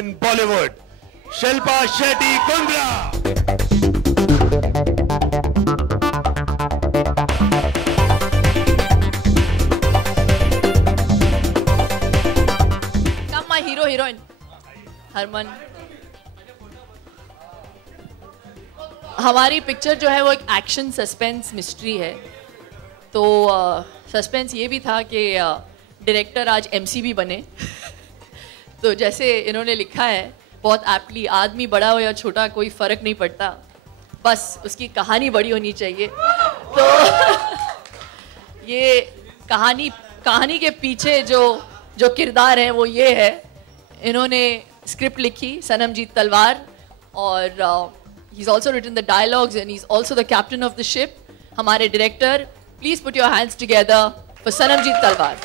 in Bollywood, Shilpa Shetty Kundra. Come my hero heroine, Harman. हमारी picture जो है वो एक एक्शन सस्पेंस मिस्ट्री है. तो सस्पेंस ये भी था कि डायरेक्टर आज एमसी भी बने. तो जैसे इन्होंने लिखा है बहुत एप्टली, आदमी बड़ा हो या छोटा कोई फ़र्क नहीं पड़ता, बस उसकी कहानी बड़ी होनी चाहिए. तो ये कहानी के पीछे जो किरदार है वो ये है. इन्होंने स्क्रिप्ट लिखी सनमजीत तलवार, और he's also written the dialogues and he's also the captain of the ship. हमारे director, please put your hands together for Sanamjeet तलवार.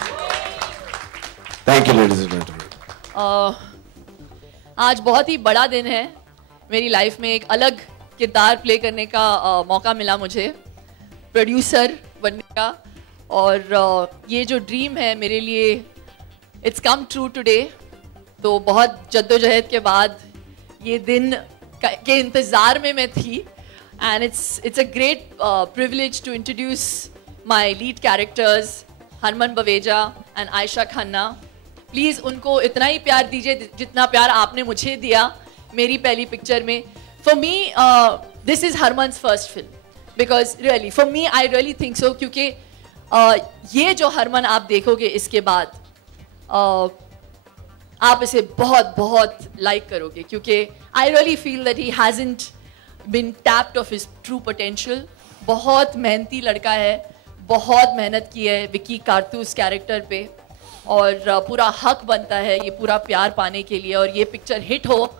Thank you, ladies and gentlemen. आज बहुत ही बड़ा दिन है मेरी लाइफ में. एक अलग किरदार प्ले करने का मौका मिला मुझे, प्रोड्यूसर बनने का. और ये जो ड्रीम है मेरे लिए, इट्स कम ट्रू टुडे. तो बहुत जद्दोजहद के बाद ये दिन के इंतज़ार में मैं थी. And it's a great privilege to introduce my lead characters Harman Baweja and Ayesha Khanna. Please उनको इतना ही प्यार दीजिए जितना प्यार आपने मुझे दिया मेरी पहली पिक्चर में. For me this is Harman's first film, because really for me I really think so. क्योंकि ये जो हरमन आप देखोगे इसके बाद आप इसे बहुत बहुत लाइक करोगे, क्योंकि I really feel that he hasn't been tapped of his true potential. बहुत मेहनती लड़का है, बहुत मेहनत की है विकी कारतूस कैरेक्टर पे, और पूरा हक बनता है ये पूरा प्यार पाने के लिए. और ये पिक्चर हिट हो,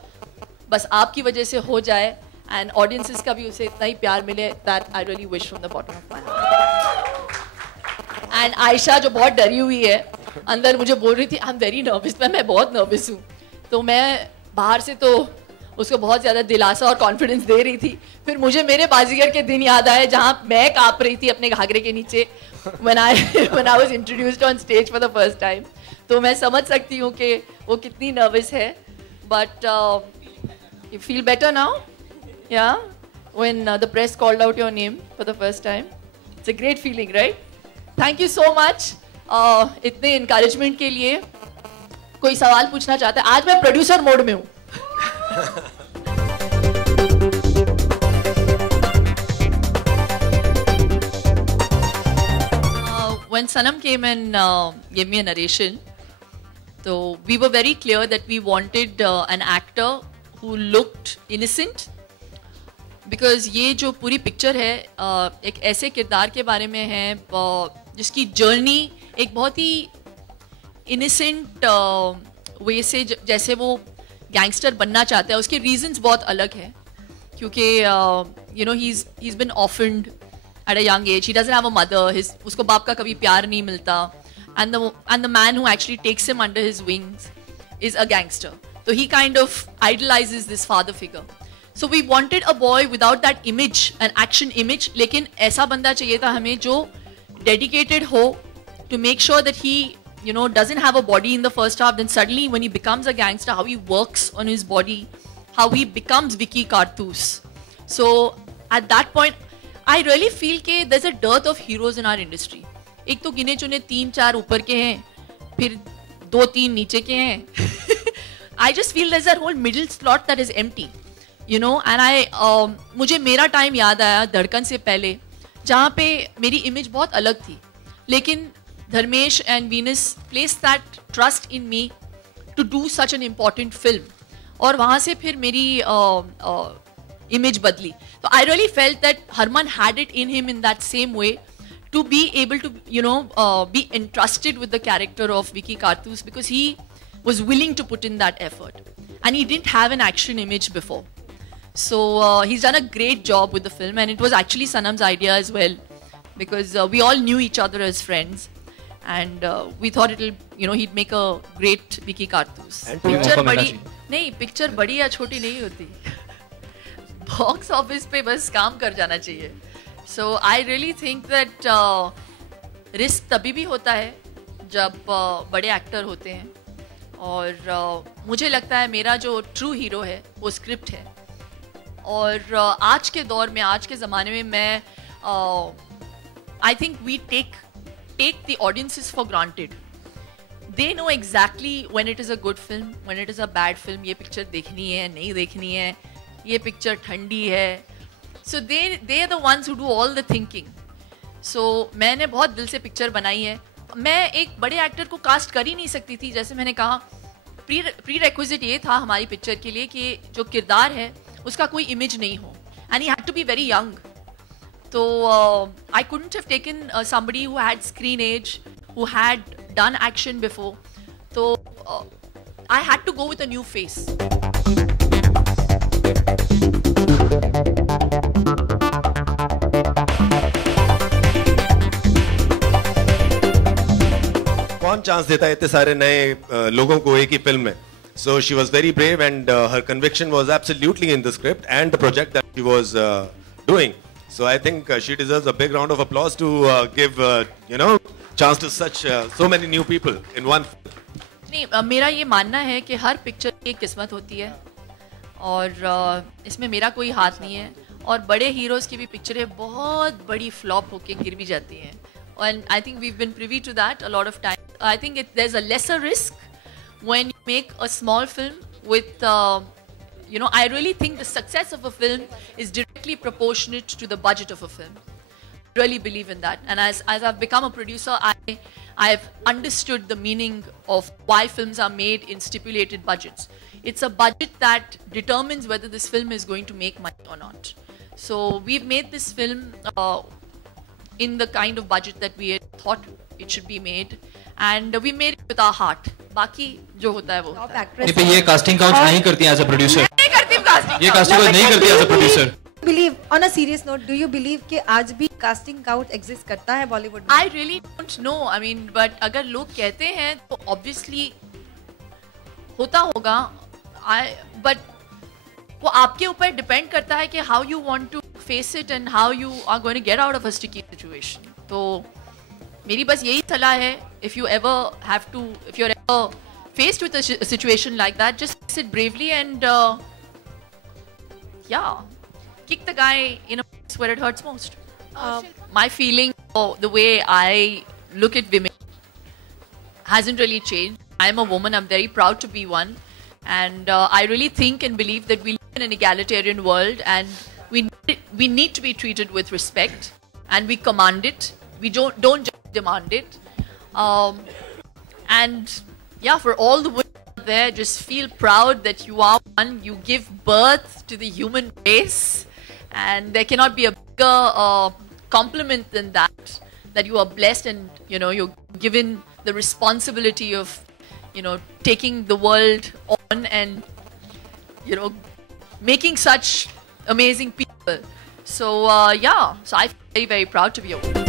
बस आपकी वजह से हो जाए, एंड ऑडियंसेस का भी उसे इतना ही प्यार मिले. That I really wish from the bottom of my heart. And Ayesha जो बहुत डरी हुई है, अंदर मुझे बोल रही थी आई एम वेरी नर्वस, मैं बहुत नर्वस हूँ. तो मैं बाहर से तो उसको बहुत ज़्यादा दिलासा और कॉन्फिडेंस दे रही थी. फिर मुझे मेरे बाजीगर के दिन याद आए जहाँ मैं काँप रही थी अपने घाघरे के नीचे when I was introduced on stage for the first time. तो मैं समझ सकती हूँ कि वो कितनी नर्वस है. But you feel better now? Yeah? When the press called out your name for the first time. It's a great feeling, right? Thank you so much. इतने encouragement के लिए. कोई सवाल पूछना चाहता है? आज मैं प्रोड्यूसर मोड में हूँ. When Sanam came and gave me a narration, so we were very clear that we wanted an actor who looked innocent, because ये जो पूरी पिक्चर है एक ऐसे किरदार के बारे में है जिसकी जर्नी एक बहुत ही इनिसेंट वे से, जैसे वो गैंगस्टर बनना चाहता है. उसके रीजंस बहुत अलग है, क्योंकि you know he is been offend at a young age. He doesn't have a mother. उसको बाप का कभी प्यार नहीं मिलता. And the man who actually takes him under his wings is a gangster. So he kind of idolizes this father figure. So we wanted a boy without that image, an action image. लेकिन ऐसा बंदा चाहिए था हमें जो dedicated हो to make sure that he, you know, doesn't have a body in the first half. Then suddenly when he becomes a gangster, how he works on his body, how he becomes Vicky Karthus. So at that point, I really feel कि there's a dearth of heroes in our industry. एक तो गिने चुने 3-4 ऊपर के हैं, फिर 2-3 नीचे के हैं. I just feel there's a whole middle slot that is empty, you know. And मुझे मेरा टाइम याद आया धड़कन से पहले, जहाँ पे मेरी इमेज बहुत अलग थी, लेकिन Dharmesh and Venus placed that trust in me to do such an important film. और वहाँ से फिर मेरी image badli. So I really felt that Harman had it in him in that same way to be able to, you know, be entrusted with the character of Vicky Karthus, because he was willing to put in that effort, and he didn't have an action image before. So he's done a great job with the film, and it was actually Sanam's idea as well, because we all knew each other as friends, and we thought he'd make a great Vicky Karthus. Picture badi ya choti nahi hoti. Box office पे बस काम कर जाना चाहिए. So I really think that risk तभी भी होता है जब बड़े एक्टर होते हैं, और मुझे लगता है मेरा जो ट्रू हीरो है वो स्क्रिप्ट है। और आज के दौर में, आज के ज़माने में मैं I think we take the audiences for granted. They know exactly when it is a good film, when it is a bad film, ये पिक्चर देखनी है नहीं देखनी है, ये पिक्चर ठंडी है। So they are the ones who do all the thinking. So मैंने बहुत दिल से पिक्चर बनाई है। मैं एक बड़े एक्टर को कास्ट कर ही नहीं सकती थी। जैसे मैंने कहा, प्री रेक्विजिट ये था हमारी पिक्चर के लिए कि जो किरदार है उसका कोई इमेज नहीं हो, and he had to be very young. तो I couldn't have taken somebody who had screen age, who had done action before. तो I had to go with a new face. कौन चांस देता है इतने सारे नए लोगों को एक ही फिल्म में? So she was very brave, and her conviction was absolutely in the script and the project that she was doing. So I think she deserves a big round of applause to give chance to such so many new people in one film. नहीं, मेरा ये मानना है कि हर picture की एक किस्मत होती है और इसमें मेरा कोई हाथ नहीं है। और बड़े हीरोज़ की भी पिक्चरें बहुत बड़ी फ्लॉप होके गिर भी जाती हैं। And I think we've been privy to that a lot of times. I think there's a lesser risk when you make a small film with, I really think the success of a film is directly proportionate to the budget of a film. I really believe in that. And as I've become a producer, I've understood the meaning of why films are made in stipulated budgets. It's a budget that determines whether this film is going to make money or not. So we've made this film in the kind of budget that we had thought it should be made, and we made it with our heart. बाकी जो होता है वो नहीं, पे ये casting count नहीं करती एज अ प्रोड्यूसर। नहीं करती कास्टिंग, ये कास्टिंग काउंट नहीं करती as a producer. Believe on a serious note, do you believe कि आज भी casting couch exist करता है बॉलीवुड में? I really don't know. I mean, but अगर लोग कहते हैं तो obviously होता होगा। But वो आपके ऊपर डिपेंड करता है कि how you want to face it and how you are going to get out of a sticky situation. तो मेरी बस यही सलाह है, if you're ever faced with a situation like that, just face it bravely and kick the guy in a place where it hurts most. My feeling, or the way I look at women hasn't really changed. I'm a woman, I'm very proud to be one, and I really think and believe that we live in an egalitarian world, and we need to be treated with respect, and we command it. We don't just demand it. And yeah, for all the women out there, just feel proud that you are one. You give birth to the human race, and there cannot be a bigger compliment than that. That you are blessed, and you're given the responsibility of taking the world on and making such amazing people. So so I feel very, very proud to be a woman.